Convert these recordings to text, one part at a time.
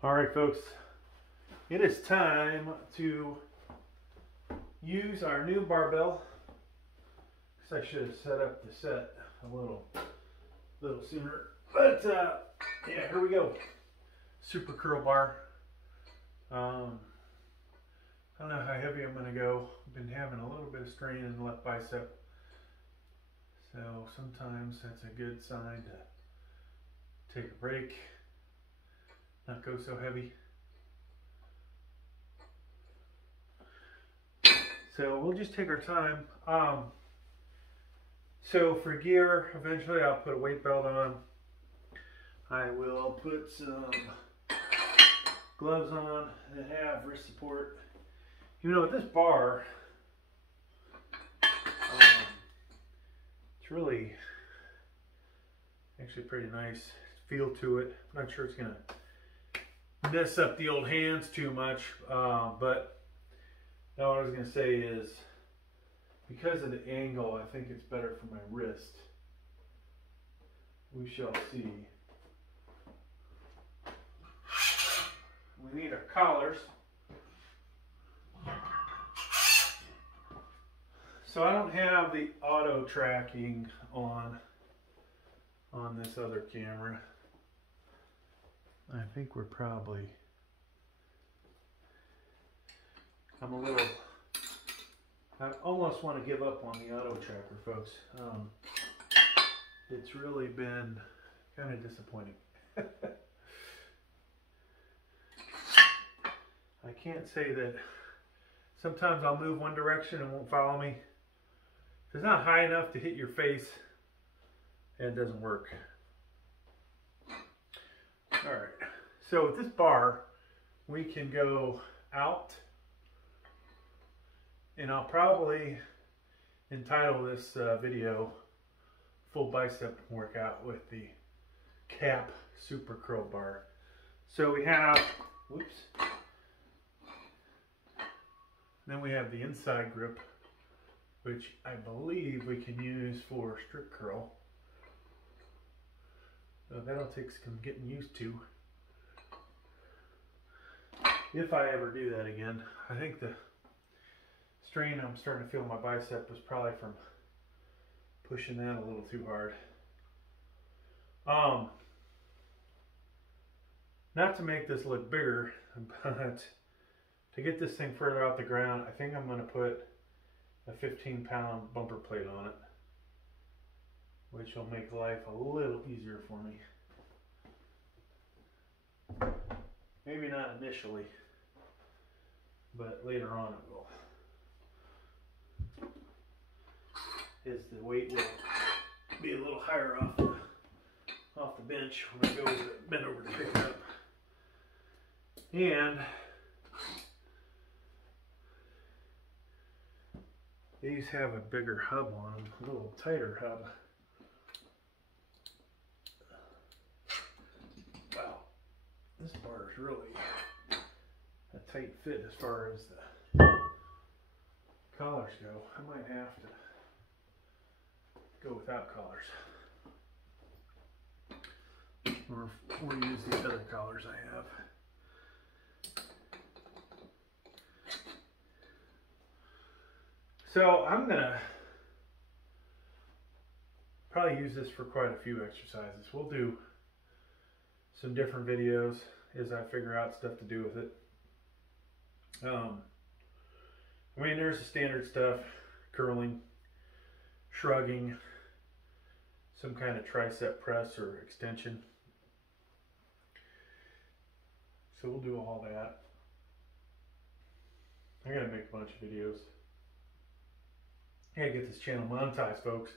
All right, folks, it is time to use our new barbell. I should have set up the set a little sooner, but yeah, here we go. Super curl bar. I don't know how heavy I'm going to go. I've been having a little bit of strain in the left bicep, so sometimes that's a good sign to take a break, not go so heavy. So we'll just take our time. So for gear, eventually I'll put a weight belt on. I will put some gloves on that have wrist support. You know, with this bar, it's really actually pretty nice feel to it. I'm not sure it's gonna mess up the old hands too much, but now what I was gonna say is, because of the angle, I think it's better for my wrist. We shall see. We need our collars. So I don't have the auto tracking on this other camera. I think we're probably, I almost want to give up on the auto tracker, folks. It's really been kind of disappointing. I can't say that sometimes I'll move one direction and won't follow me. If it's not high enough to hit your face, it doesn't work. All right, so with this bar, we can go out, and I'll probably entitle this video Full Bicep Workout with the Cap Super Curl Bar. So we have, whoops, then we have the inside grip, which I believe we can use for strict curl. So that'll take some getting used to, if I ever do that again. I think the strain I'm starting to feel in my bicep was probably from pushing that a little too hard. Not to make this look bigger, but to get this thing further out the ground, I think I'm going to put a 15-pound bumper plate on it, which will make life a little easier for me. Maybe not initially, but later on it will. As the weight will be a little higher off the bench when I go bend over to pick it up. And these have a bigger hub on them, a little tighter hub. Wow, this bar is really a tight fit as far as the collars go. I might have to go without collars, or use the other collars I have. So I'm gonna probably use this for quite a few exercises. We'll do some different videos as I figure out stuff to do with it. I mean, there's the standard stuff: curling, shrugging, some kind of tricep press or extension. So we'll do all that. I gotta make a bunch of videos. I gotta get this channel monetized, folks.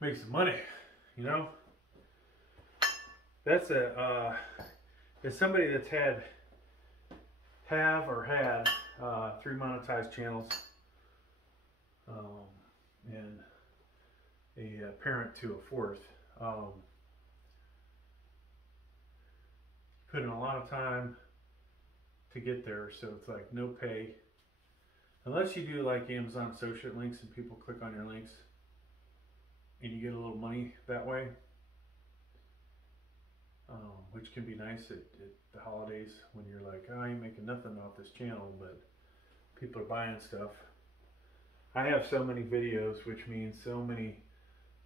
Make some money, you know? That's as somebody that's had 3 monetized channels, and a parent to a 4th. Put in a lot of time to get there, so it's like no pay. Unless you do like Amazon associate links and people click on your links and you get a little money that way. which can be nice at the holidays when you're like, oh, I ain't making nothing off this channel, but people are buying stuff. I have so many videos, which means so many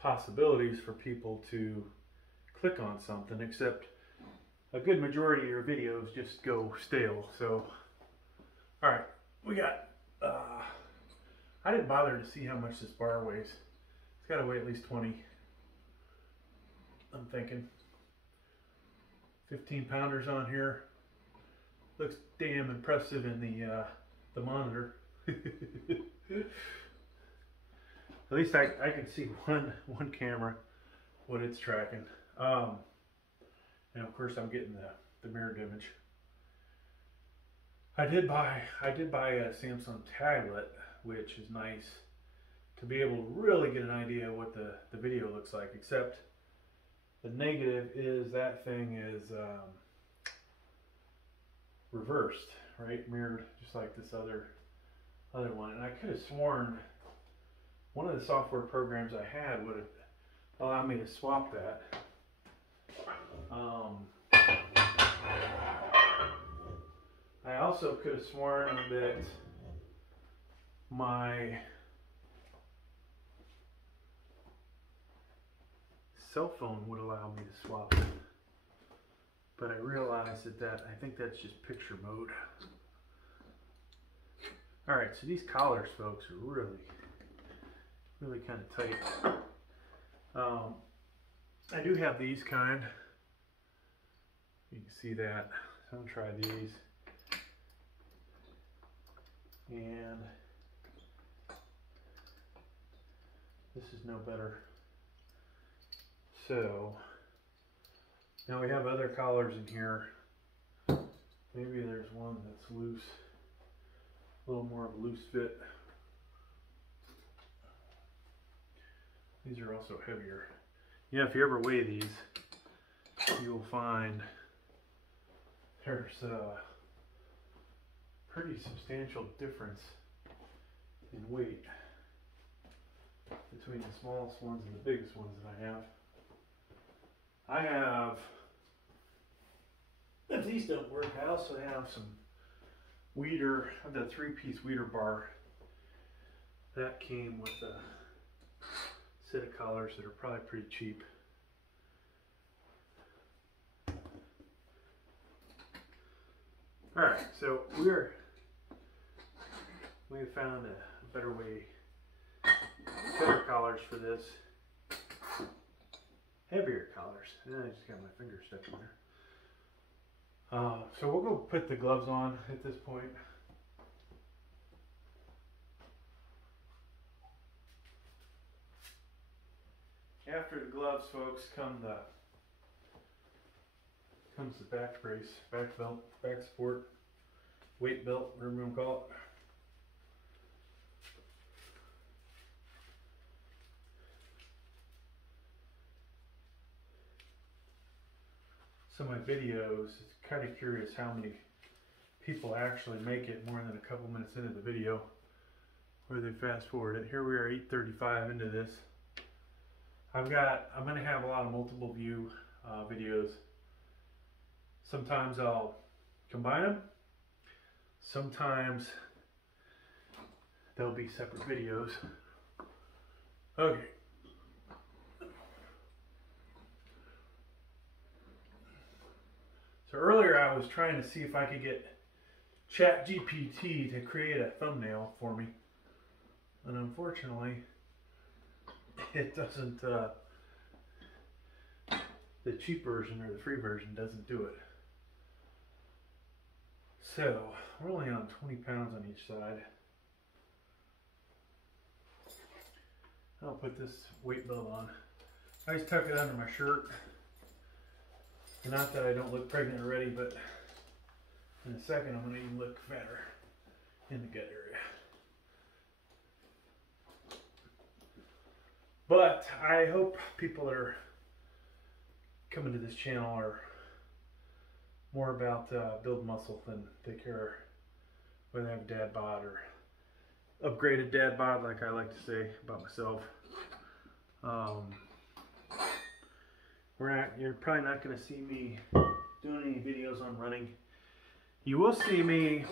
possibilities for people to click on something, except a good majority of your videos just go stale. So, all right, we got, I didn't bother to see how much this bar weighs. It's got to weigh at least 20, I'm thinking. 15 pounders on here. Looks damn impressive in the monitor. At least I can see one camera, what it's tracking. And of course I'm getting the mirrored image. I did buy a Samsung tablet, which is nice to be able to really get an idea of what the video looks like, except the negative is that thing is reversed, right? Mirrored, just like this other one. And I could have sworn one of the software programs I had would have allowed me to swap that. I also could have sworn that my cell phone would allow me to swap it, but I realized that I think that's just picture mode. All right, so these collars, folks, are really kind of tight. I do have these kind. You can see that. So I'm gonna try these, and this is no better. So now we have other collars in here. Maybe there's one that's loose, a little more of a loose fit. These are also heavier. Yeah, if you ever weigh these, you will find there's a pretty substantial difference in weight between the smallest ones and the biggest ones that I have. If these don't work, I also have some Weeder, the 3-piece Weeder bar that came with a set of collars that are probably pretty cheap. All right, so we have found a better way, better collars for this. Heavier collars. And I just got my finger stuck in there. So we'll go put the gloves on at this point. After the gloves, folks, comes the back brace, back belt, back support, weight belt, whatever you want to call it. So my videos, it's kind of curious how many people actually make it more than a couple minutes into the video, where they fast forward it. Here we are 8:35 into this. I'm going to have a lot of multiple view videos. Sometimes I'll combine them. Sometimes they'll be separate videos. Okay. So earlier I was trying to see if I could get ChatGPT to create a thumbnail for me. And unfortunately, it doesn't, the cheap version or the free version doesn't do it. So we're only on 20 pounds on each side. I'll put this weight belt on. I just tuck it under my shirt. Not that I don't look pregnant already, but in a second I'm going to even look fatter in the gut area. But I hope people that are coming to this channel are more about build muscle than they care whether they have a dad bod or upgraded dad bod, like I like to say about myself. You're probably not going to see me doing any videos on running. You will see me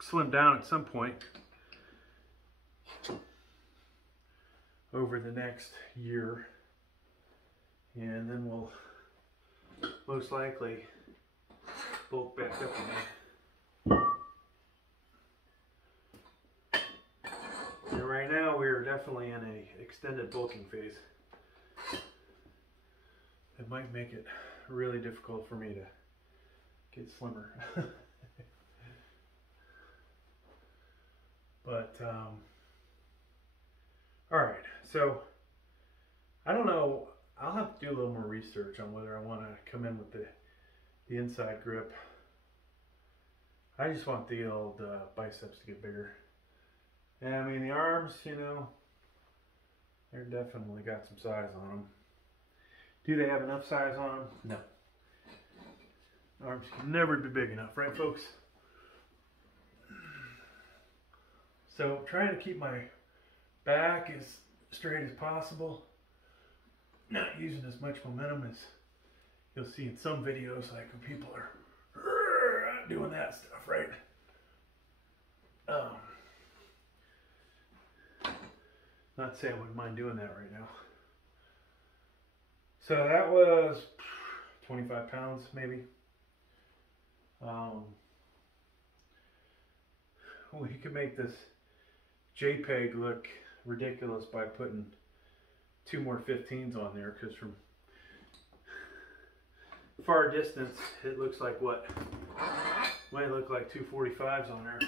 slim down at some point over the next year, and then we'll most likely bulk back up again. And right now we're definitely in a extended bulking phase. It might make it really difficult for me to get slimmer. But all right, so I don't know, I'll have to do a little more research on whether I want to come in with the inside grip. I just want the old biceps to get bigger. And I mean, the arms, you know, they're definitely got some size on them. Do they have enough size on them? No. Arms can never be big enough, right folks? So trying to keep my back as straight as possible, not using as much momentum as you'll see in some videos, like when people are doing that stuff, right? Not saying I wouldn't mind doing that right now. So that was 25 pounds maybe. We could make this JPEG look ridiculous by putting 2 more 15s on there, because from far distance it looks like what? Might look like 2 45s on there.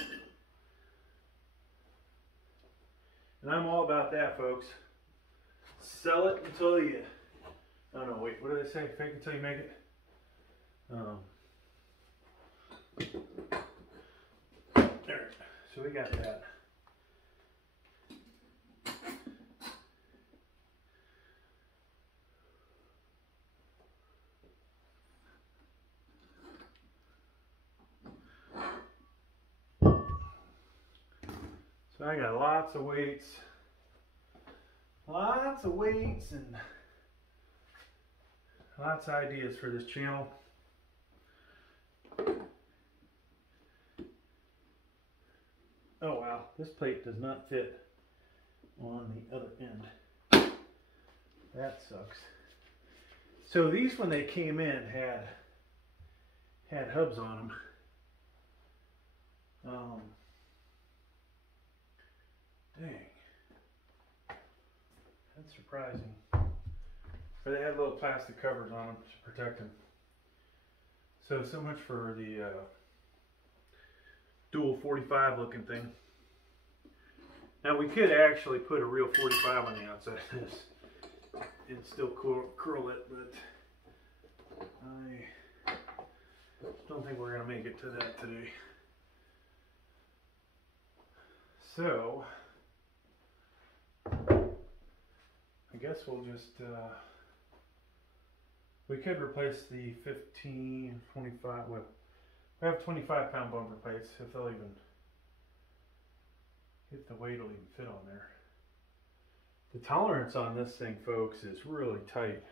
And I'm all about that, folks. Sell it until you, oh no, wait, what do they say? Fake until you make it? There, so we got that. So I got lots of weights and lots of ideas for this channel. Oh wow, this plate does not fit on the other end. That sucks. So these, when they came in, had hubs on them. Dang. That's surprising. But they had little plastic covers on them to protect them. So much for the dual 45 looking thing. Now we could actually put a real 45 on the outside of this and still curl it, but I don't think we're going to make it to that today. So I guess we'll just, we could replace the 15, 25, well, we have 25 pound bumper plates, if they'll even, if the weight will even fit on there. The tolerance on this thing, folks, is really tight.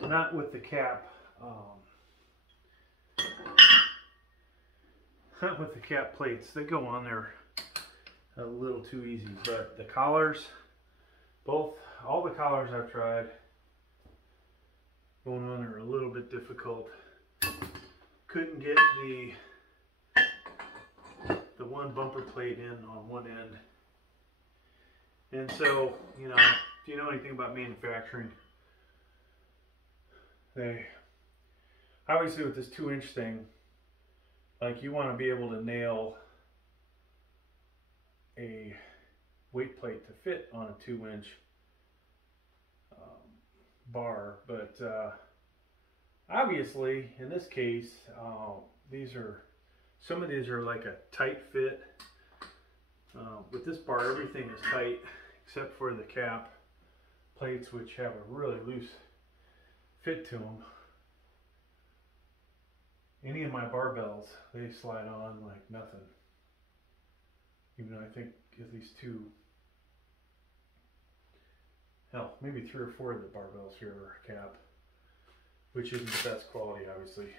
Not with the cap, not with the cap plates. They go on there a little too easy, but the collars, all the collars I've tried going on there are a little bit difficult. Couldn't get the one bumper plate in on one end. And so, you know, if you know anything about manufacturing, obviously with this 2-inch thing, like, you want to be able to nail a weight plate to fit on a 2-inch bar, but obviously in this case, some of these are like a tight fit. With this bar, everything is tight except for the cap plates, which have a really loose fit to them. Any of my barbells, they slide on like nothing. Even though I think at least 2 hell, maybe 3 or 4 of the barbells here are cap, which isn't the best quality, obviously.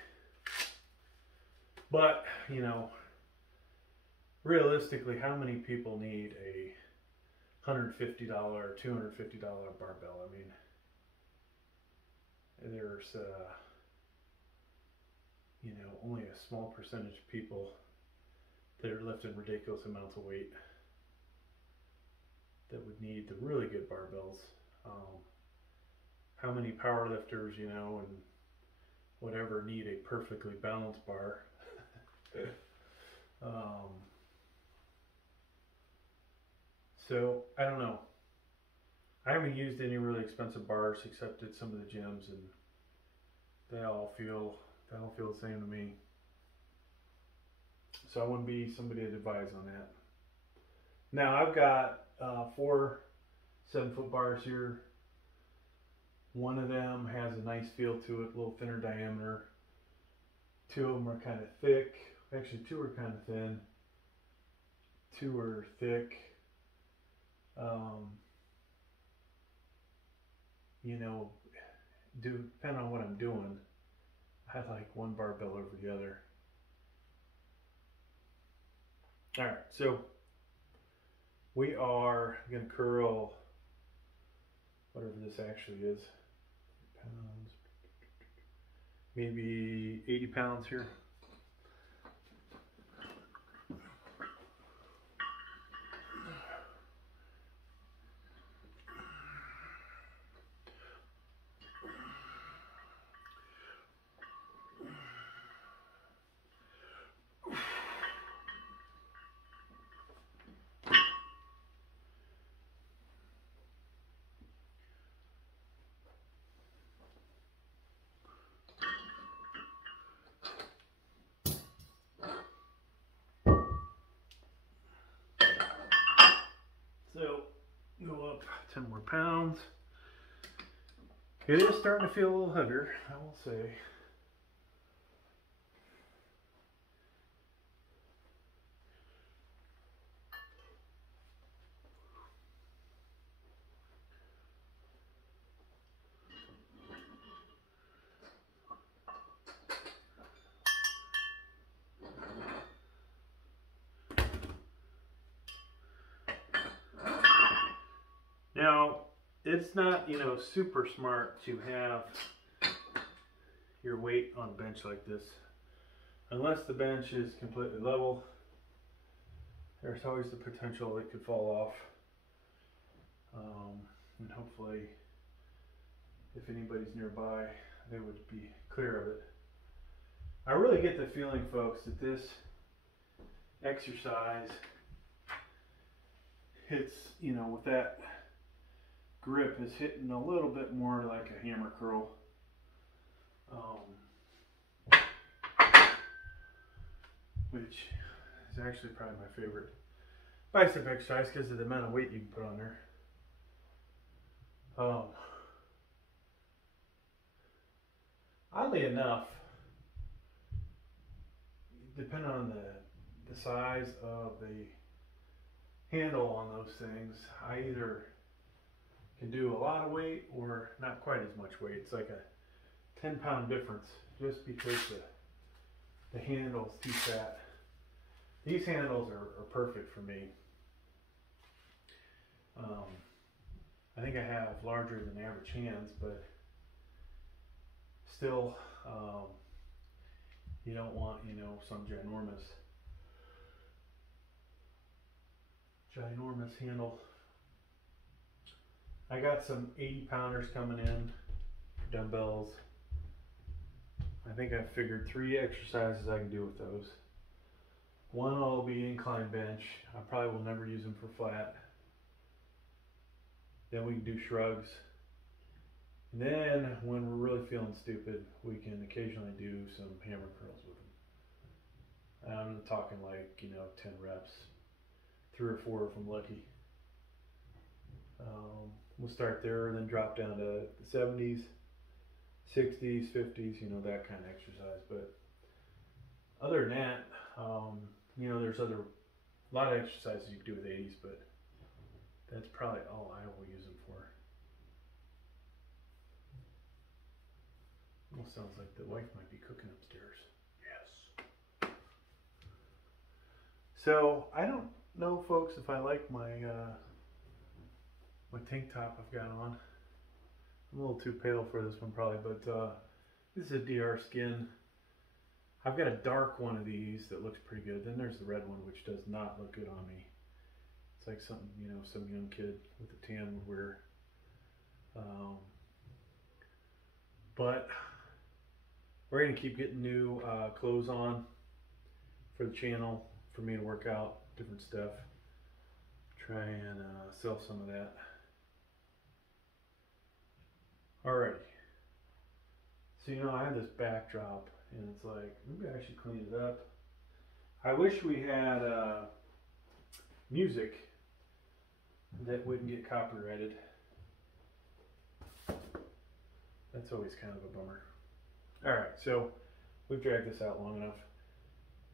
But, you know, realistically, how many people need a $150 or $250 barbell? I mean, there's, you know, only a small percentage of people that are lifting ridiculous amounts of weight that would need the really good barbells. How many power lifters, you know, and whatever need a perfectly balanced bar? So I don't know. I haven't used any really expensive bars except at some of the gyms, and they all feel the same to me. So I wouldn't be somebody to advise on that. Now I've got 4 7-foot bars here. One of them has a nice feel to it, a little thinner diameter. 2 of them are kind of thick. Actually, 2 are kind of thin. 2 are thick. You know, depending on what I'm doing, I like one barbell over the other. All right, so we are going to curl whatever this actually is, pounds, maybe 80 pounds here. So go up 10 more pounds. It is starting to feel a little heavier, I will say. Now, it's not, you know, super smart to have your weight on a bench like this. Unless the bench is completely level, there's always the potential it could fall off. And hopefully, if anybody's nearby, they would be clear of it. I really get the feeling, folks, that this exercise, it's, you know, with that grip is hitting a little bit more like a hammer curl. Which is actually probably my favorite bicep exercise because of the amount of weight you can put on there. Oddly enough, depending on the size of the handle on those things, I either can do a lot of weight or not quite as much weight. It's like a 10-pound difference just because the handle's too fat. These handles are perfect for me. I think I have larger than average hands, but still, you don't want, you know, some ginormous handle. I got some 80-pounders coming in, dumbbells. I think I figured 3 exercises I can do with those. One will be incline bench. I probably will never use them for flat. Then we can do shrugs. And then when we're really feeling stupid, we can occasionally do some hammer curls with them. I'm talking like, you know, 10 reps, 3 or 4 if I'm lucky. We'll start there and then drop down to the 70s, 60s, 50s, you know, that kind of exercise. But other than that, you know, there's a lot of exercises you can do with 80s, but that's probably all I will use them for. Almost sounds like the wife might be cooking upstairs. Yes. So I don't know, folks, if I like my my tank top I've got on. I'm a little too pale for this one probably, but this is a DR skin. I've got a dark one of these that looks pretty good. Then there's the red one, which does not look good on me. It's like something, you know, some young kid with a tan would wear. But we're going to keep getting new clothes on for the channel, for me to work out, different stuff. Try and sell some of that. Alrighty. So, you know, I have this backdrop, and it's like, maybe I should clean it up. I wish we had music that wouldn't get copyrighted. That's always kind of a bummer. Alright, so we've dragged this out long enough.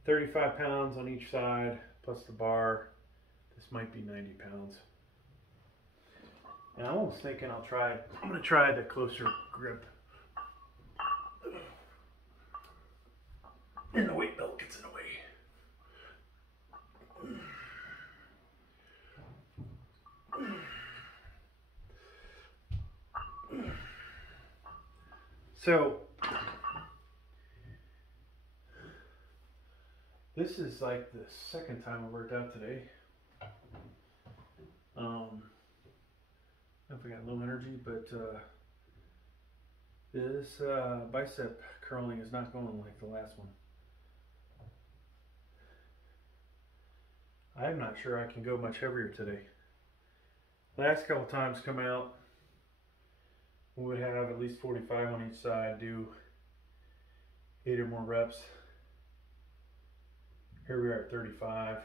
35 pounds on each side, plus the bar. This might be 90 pounds. And I'm almost thinking I'm going to try the closer grip. And the weight belt gets in the way. So, this is like the second time I worked out today. I don't know if I got low energy, but this bicep curling is not going like the last one. I'm not sure I can go much heavier today. Last couple times come out, we would have at least 45 on each side, do 8 or more reps. Here we are at 35,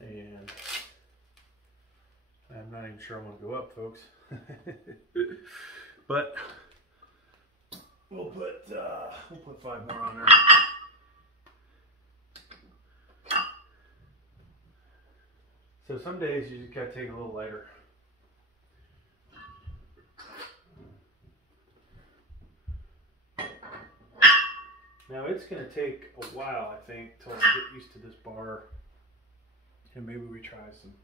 and I'm not even sure I want to go up, folks. But we'll put 5 more on there. So some days you just gotta take it a little lighter. Now it's going to take a while, I think, till I get used to this bar, and maybe we try some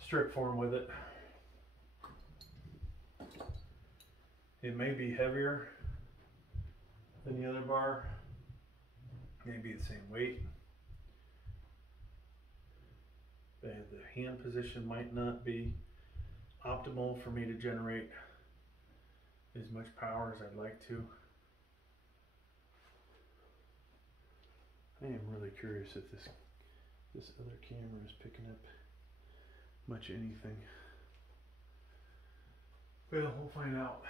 strip form with it. It may be heavier than the other bar, maybe the same weight. The hand position might not be optimal for me to generate as much power as I'd like to. I am really curious if this other camera is picking up much anything. Well, we'll find out.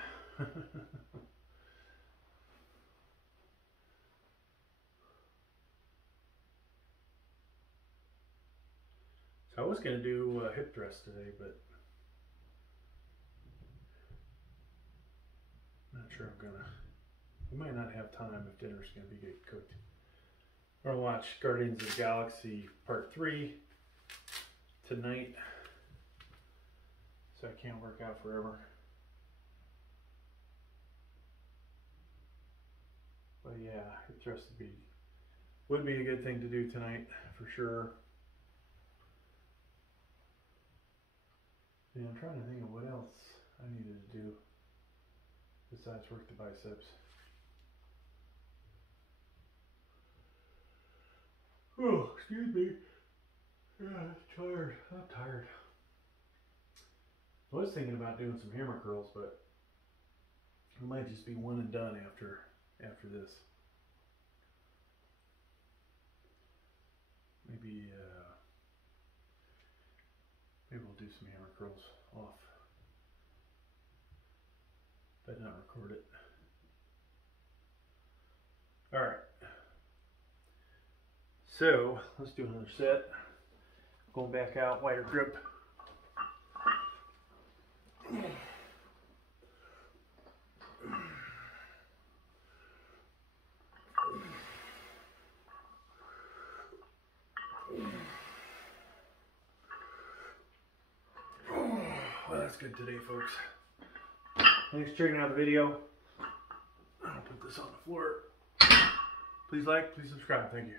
So I was going to do a hip thrust today, but I'm not sure I'm gonna. We might not have time if dinner's going to be getting cooked. We're going to watch Guardians of the Galaxy Part 3 tonight, so I can't work out forever. But yeah, hip thrust would be a good thing to do tonight for sure. And I'm trying to think of what else I needed to do besides work the biceps. Oh, excuse me. Yeah, I'm tired. I'm tired. I was thinking about doing some hammer curls, but it might just be one and done after this. Maybe we'll do some hammer curls off, but not record it. All right. So let's do another set. Going back out, wider grip. Well, that's good today, folks. Thanks for checking out the video. this on the floor. Please like, please subscribe. Thank you.